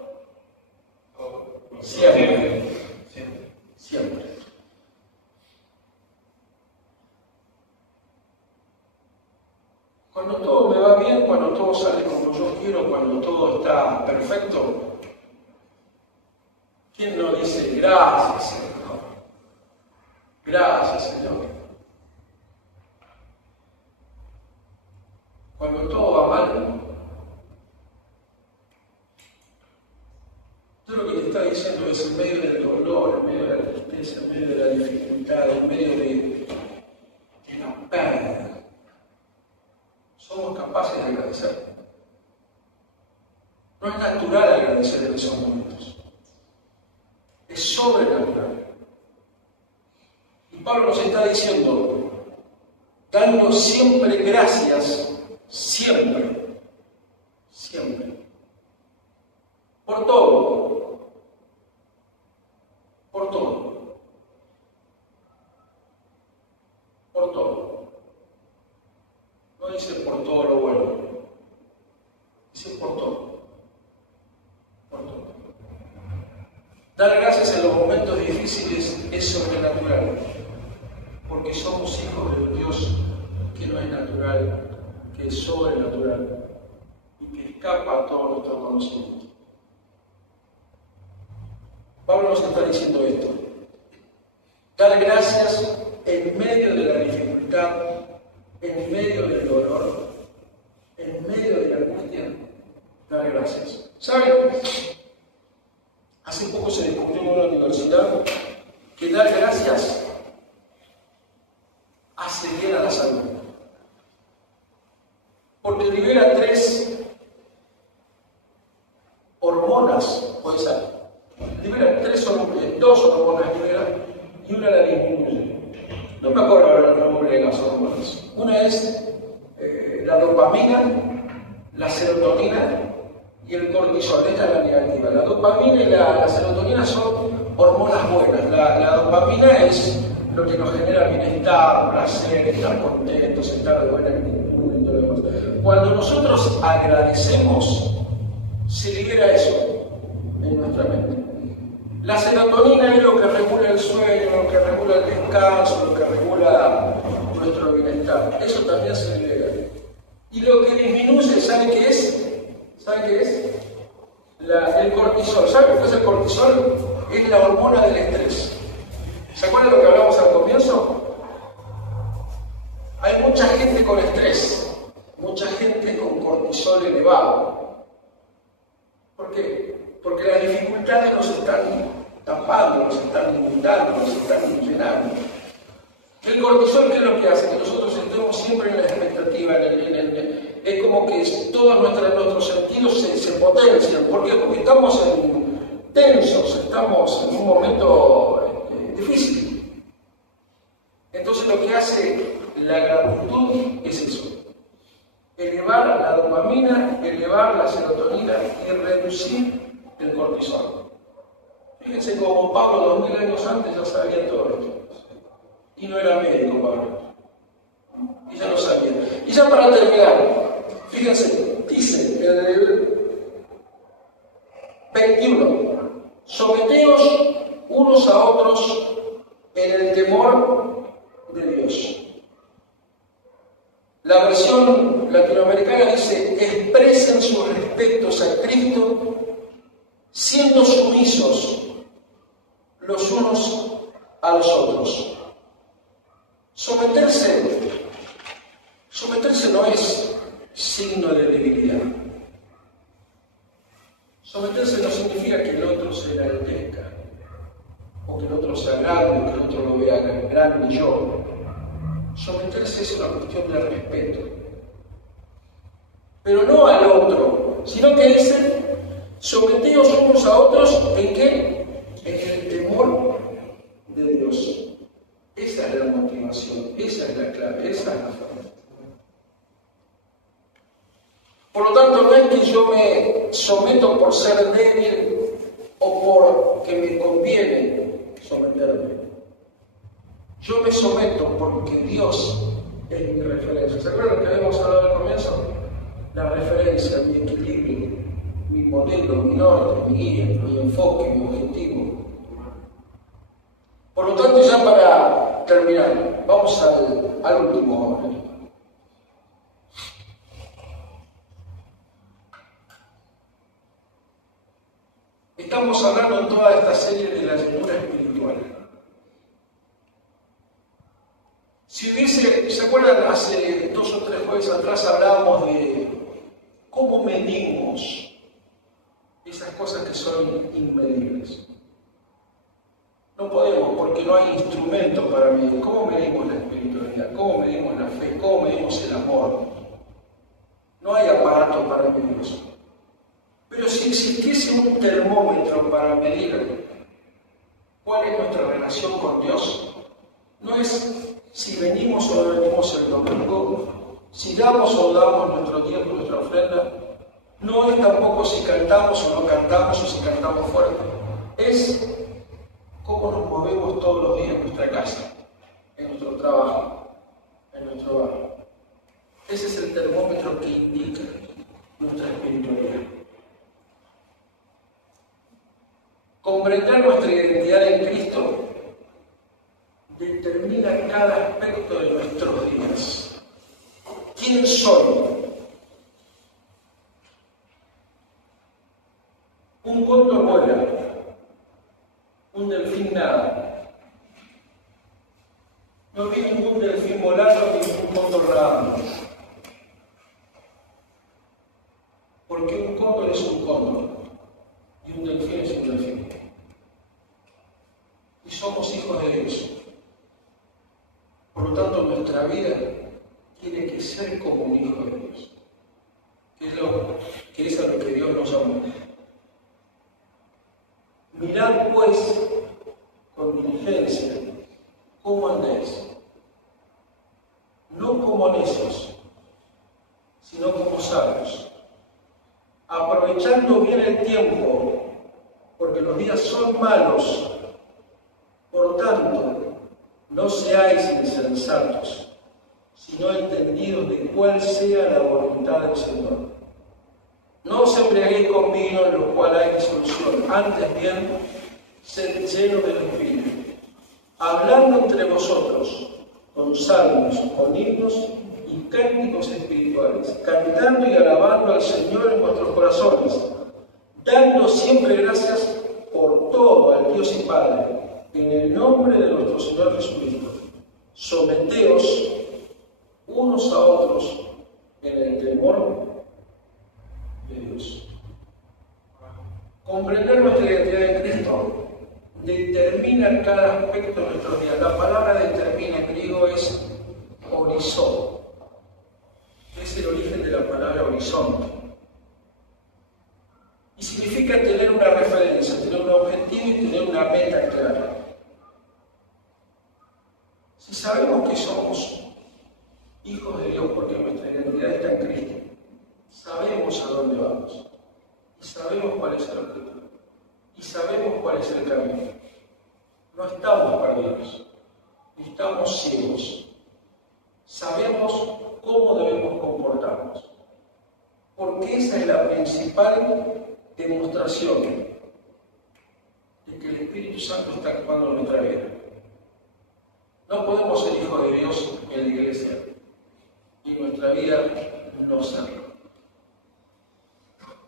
Siempre. Siempre. Cuando todo me va bien, cuando todo sale como yo quiero, cuando todo está perfecto, ¿quién no dice gracias, Señor? Gracias, Señor. Cuando todo va mal, todo lo que te está diciendo es en medio del dolor, en medio de la tristeza, en medio de la dificultad, en medio de la pérdida. Somos capaces de agradecer. No es natural agradecer en esos momentos. Es sobrenatural. Y Pablo nos está diciendo, dando siempre gracias, siempre, siempre. Por todo. Por todo. Por todo. No dice por todo lo bueno, dice por todo. Por todo. Dar gracias en los momentos difíciles es sobrenatural, porque somos hijos de un Dios que no es natural, que es sobrenatural y que escapa a todo nuestro conocimiento. Pablo nos está diciendo esto. Dar gracias en medio de la dificultad, en medio del dolor, en medio de la angustia, dar gracias. ¿Saben? Hace poco se descubrió en una universidad que dar gracias hace bien a la salud. Porque libera 3 hormonas, puede ser. Libera 2 hormonas libera y una la disminuye. No me acuerdo ahora el nombre de las hormonas. Una es la dopamina, la serotonina y el cortisol. Esta es la negativa. La dopamina y la serotonina son hormonas buenas. La dopamina es lo que nos genera bienestar, placer, estar contentos, estar de buena actitud y todo lo demás. Cuando nosotros agradecemos, se libera eso en nuestra mente. La serotonina es lo que regula el sueño, lo que regula el descanso, lo que regula nuestro bienestar. Eso también se libera. Y lo que disminuye, ¿saben qué es? ¿Saben qué es? El cortisol. ¿Saben qué es el cortisol? Es la hormona del estrés. ¿Se acuerdan de lo que hablamos al comienzo? Hay mucha gente con estrés, mucha gente con cortisol elevado. ¿Por qué? Porque las dificultades nos están tapando, nos están inundando, nos están llenando. El cortisol, ¿qué es lo que hace? Que nosotros estemos siempre en la expectativa, es como que todos nuestros sentidos se potencian. ¿Por qué? Porque estamos tensos, estamos en un momento difícil. Entonces lo que hace la gratitud es eso. Elevar la dopamina, elevar la serotonina y reducir el cortisol. Fíjense como Pablo 2000 años antes ya sabía todo esto. Y no era médico Pablo. Y ya para terminar, fíjense, dice en el 21, someteos unos a otros en el temor de Dios. La versión latinoamericana dice, expresen sus respetos a Cristo siendo sumisos los unos a los otros. Someterse no es signo de debilidad. Someterse no significa que el otro se enaltezca, o que el otro sea grande, o que el otro lo vea grande yo. Someterse es una cuestión de respeto. Pero no al otro, sino que dicen, someteos unos a otros, ¿en qué? En el temor de Dios. Esa es la motivación, esa es la clave, esa es la forma. Por lo tanto, no es que yo me someto por ser débil o porque me conviene someterme. Yo me someto porque Dios es mi referencia. ¿Se acuerdan que habíamos hablado al comienzo? La referencia, mi equilibrio, mi modelo, mi norte, mi guía, mi enfoque, mi objetivo. Por lo tanto, ya para terminar, vamos al último ahora. Estamos hablando en toda esta serie de la llenura espiritual. Si hubiese, ¿se acuerdan? Hace 2 o 3 jueves atrás hablábamos de cómo medimos esas cosas que son inmedibles. No podemos, porque no hay instrumento para medir. ¿Cómo medimos la espiritualidad? ¿Cómo medimos la fe? ¿Cómo medimos el amor? No hay aparato para medir eso. Pero si existiese un termómetro para medir cuál es nuestra relación con Dios, no es si venimos o no venimos el domingo, si damos o no damos nuestro tiempo, nuestra ofrenda, no es tampoco si cantamos o no cantamos o si cantamos fuerte, es cómo nos movemos todos los días en nuestra casa, en nuestro trabajo, en nuestro hogar. Ese es el termómetro que indica nuestra espiritualidad. Comprender nuestra identidad en Cristo determina cada aspecto de nuestros días. ¿Quién soy? Un cóndor vuela, un delfín nada. No vi ningún delfín volando ni ningún cóndor nadando. Porque un cóndor es un cóndor y un delfín es un delfín. Y somos hijos de Dios. Por lo tanto, nuestra vida tiene que ser como un hijo de Dios. Que es a lo que Dios nos llamó. Mirad pues con diligencia cómo andéis. No como necios, sino como sabios. Aprovechando bien el tiempo, porque los días son malos. Por tanto, no seáis insensatos, sino entendidos de cuál sea la voluntad del Señor. No os embriaguéis con vino, en lo cual hay disolución, antes bien, sed llenos del Espíritu, hablando entre vosotros con salmos, con himnos y cánticos espirituales, cantando y alabando al Señor en vuestros corazones, dando siempre gracias por todo al Dios y Padre, en el nombre de nuestro Señor Jesucristo. Someteos unos a otros en el temor de Dios. Comprender nuestra identidad en Cristo determina cada aspecto de nuestros días. La palabra determina en griego es horizon, que es el origen de la palabra horizonte. Y significa tener una referencia, tener un objetivo y tener una meta clara. Si sabemos que somos hijos de Dios porque nuestra identidad está en Cristo, sabemos a dónde vamos y sabemos cuál es el objetivo y sabemos cuál es el camino. No estamos perdidos, ni estamos ciegos. Sabemos cómo debemos porque esa es la principal demostración de que el Espíritu Santo está actuando en nuestra vida. No podemos ser hijos de Dios en la iglesia y nuestra vida no serlo.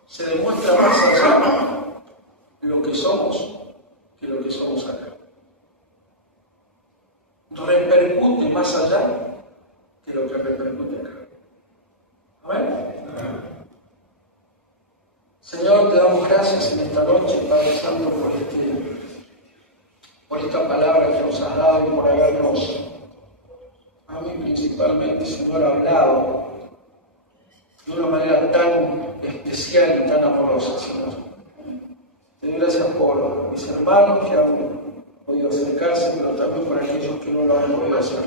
Se demuestra más allá lo que somos que lo que somos acá. Repercute más allá que lo que repercute acá. Amén. Señor, te damos gracias en esta noche, Padre Santo, por esta palabra que nos has dado y por habernos, a mí principalmente, Señor, hablado de una manera tan especial y tan amorosa, Señor. Te doy gracias por mis hermanos que han podido acercarse, pero también por aquellos que no lo han podido hacer.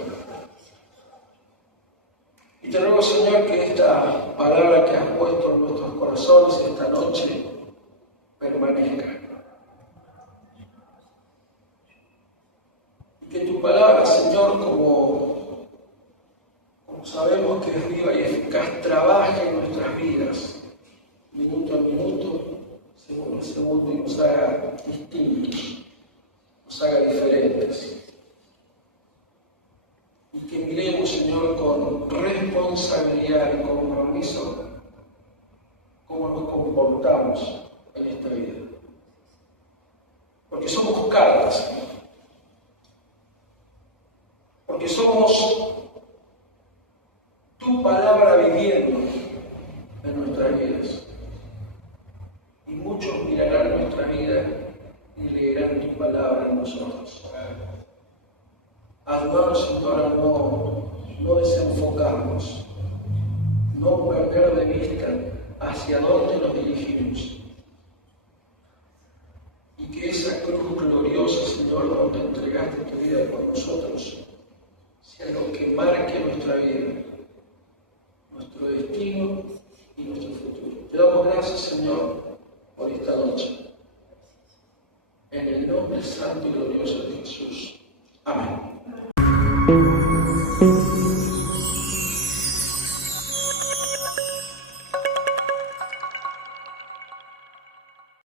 Y te ruego, Señor, que esta palabra que has puesto en nuestros corazones esta noche permanezca. Y que tu palabra, Señor, como sabemos que es viva y eficaz, trabaje en nuestras vidas, minuto a minuto, segundo a segundo, y nos haga distintos, nos haga diferentes. Y que miremos, Señor, con responsabilidad y compromiso cómo nos comportamos en esta vida. Porque somos cartas, Señor. Porque somos tu palabra viviendo en nuestras vidas. Y muchos mirarán nuestra vida y leerán tu palabra en nosotros. Ayúdanos, Señor, a no desenfocarnos, no perder de vista hacia dónde nos dirigimos. Y que esa cruz gloriosa, Señor, donde entregaste tu vida por nosotros, sea lo que marque nuestra vida, nuestro destino y nuestro futuro. Te damos gracias, Señor, por esta noche. En el nombre santo y glorioso de Jesús.